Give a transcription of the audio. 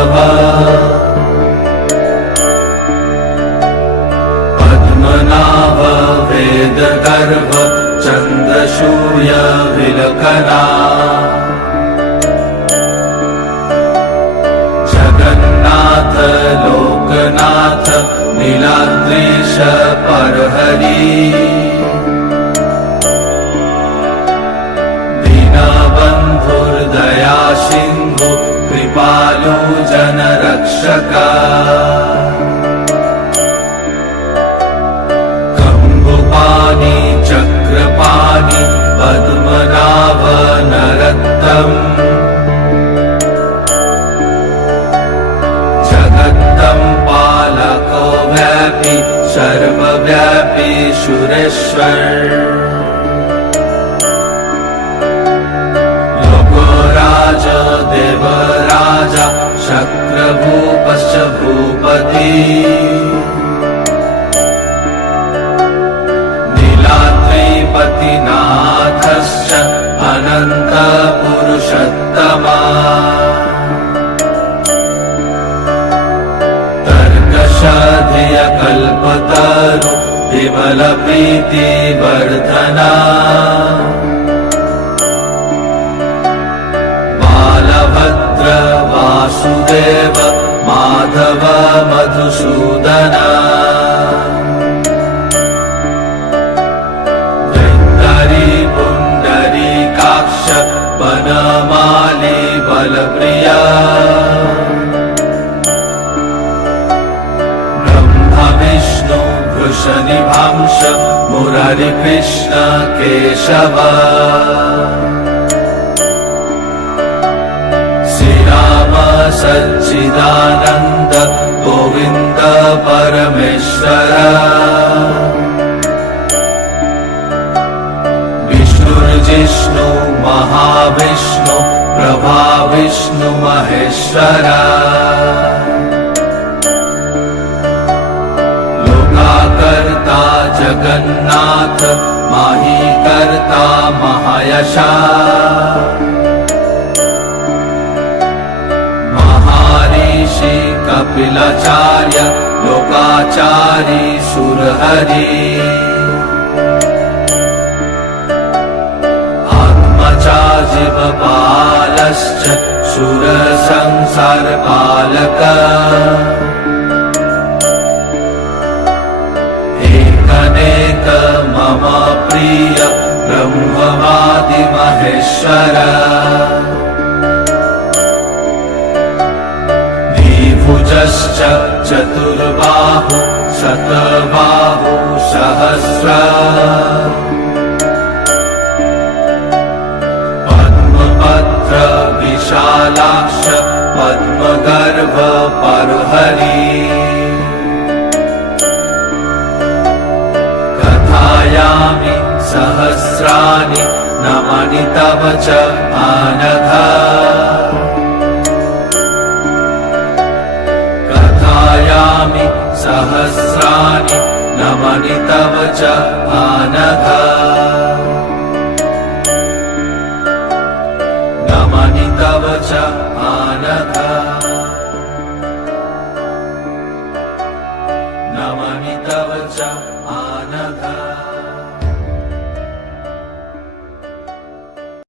तव पद्मनाभ वेदगर्भ चन्द्रसूर्य विलकना जगन्नाथ लोकनाथ नीलाद्रीश परहरि दीनबन्धुर्दया सिन्धु कृपालु जनरक्षका कम्बुपाणि चक्रपाणि पद्मनाभ नरोत्तम जगत्तं पालको व्यापी सर्वव्यापी सुरेश्वर लोकराज देवराज शक्रभूपश्च भूपति नीलाद्रिपतिनाथश्च अनन्त पुरुषोत्तमा तर्कशधिय कल्पतरु विमल प्रीति वर्धना बालभद्र वासुदेव माधव मधुसूदना धैर्धरि पुण्डरीकाक्ष वनमाली बलप्रिया ब्रह्मविष्णु वृषनिभांश मुरारिकृष्ण केशव श्रीराम सच्चिदानन्द गोविन्द परमेश्वर विष्णुर्जिष्णु महाविष्णु प्रभाविष्णु महेश्वर लोकाकर्ता जगन्नाथ माहीकर्ता महायशा महर्षि कपिलाचार्य लोकाचारी सुरहरि आत्मजा जीवपालश्च सुरसंसारपालक एकनेक मम प्रिय ब्रह्मवादि महेश्वर द्विभुजश्च चतुर्बाहु शतबाहु सहस्र पद्मपत्र विशालाक्ष पद्मगर्भ परहरि कथयामि सहस्राणि नमानि तव च आनघ कथयामि सहस्राणि नमानि तव च आनघ नमानि तव च आनघ नमानि तव च आनघ।